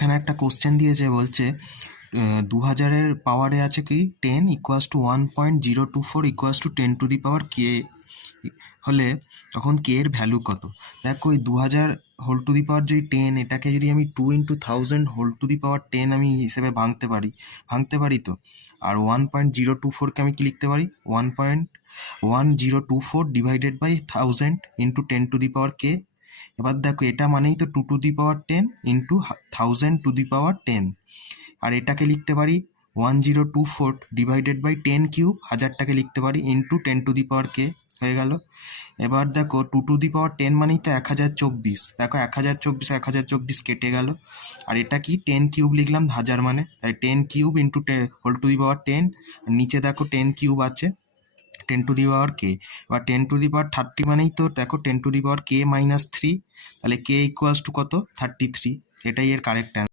এখানে একটা কোশ্চেন দিয়েছে, বলছে 2000-এর পাওয়ারে আছে কি 10 equals to 1.024 equals to 10 to the power K হলে তখন কে এর ভ্যালু কত। দেখো এই 2000 হোল টু দি পাওয়ার যদি 10, এটাকে যদি আমি 2 × 1000 হোল টু দি পাওয়ার 10 আমি হিসেবে ভাঙতে পারি তো। আর 1.024কে আমি কি লিখতে পারি, 1.1024 divided by 1000 into 10 to the power K. এবার দেখো এটা মানেই তো 2 to the power 10 into 1000 to the power 10। আর এটাকে লিখতে পারি 1024 ডিভাইডেড বাই 10³ হাজারটাকে লিখতে পারি ইন্টু 10 টু দি পাওয়ার কে, হয়ে গেল। এবার দেখো 2 টু দি পাওয়ার 10 মানেই তো 1024। দেখো 1024 কেটে গেল। আর এটা কি 10³ লিখলাম হাজার মানে, তাই 10³ into whole to the power 10। আর নিচে দেখো 10³ আছে 10 টু দি পাওয়ার কে। এবার 10 টু দি পাওয়ার 30 মানেই তো দেখো 10 to the power K minus 3, তাহলে কে ইকুয়ালস টু কত, 33। এটাই এর কারেক্ট অ্যান্সার।